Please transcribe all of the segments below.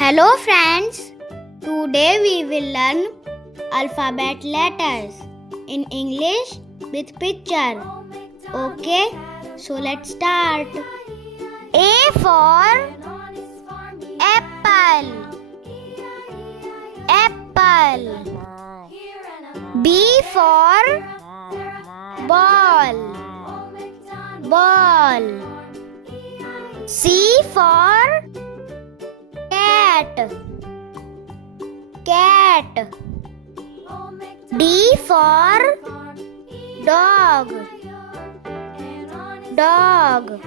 Hello friends, today we will learn alphabet letters in English with picture. Okay, so let's start. A for apple, apple. B for ball, ball. C for cat, cat. D for dog, dog.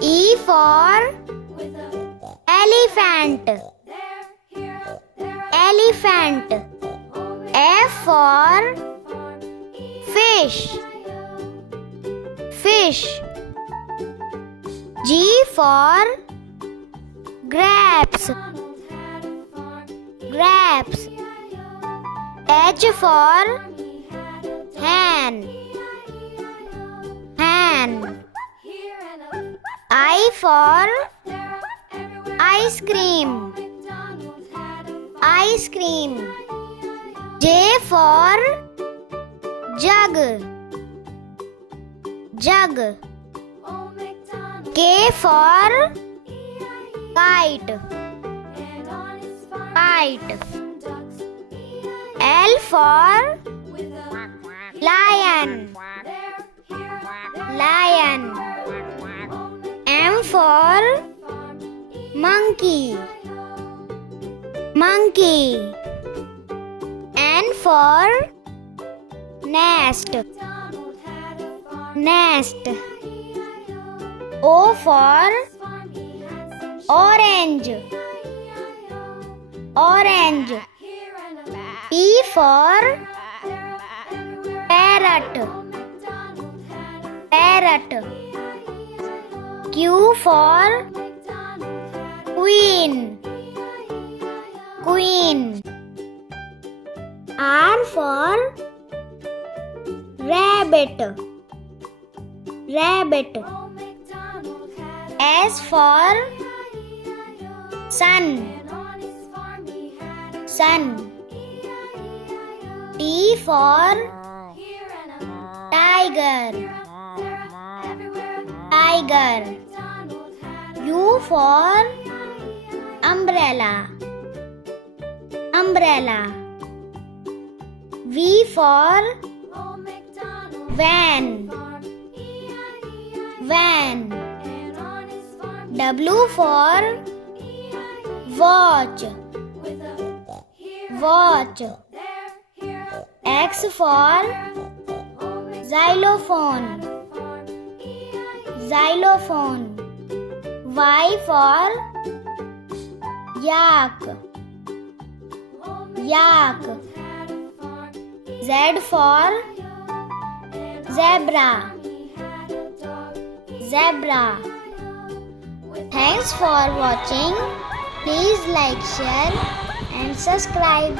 E for elephant, elephant. F for fish, fish. G for grapes, grapes. H for hen, hen. I for ice cream, ice cream. J for jug, jug. K for kite, kite. L for lion, lion. M for monkey, monkey. N for nest, nest. O for orange, orange. P for parrot, parrot. Q for queen, queen. R for rabbit, rabbit. S for sun, sun. T for tiger, tiger. U for umbrella, umbrella. V for van, van. W for watch, watch. X for xylophone, xylophone. Y for yak, yak. Z for zebra, zebra. Thanks for watching. Please like, share and subscribe.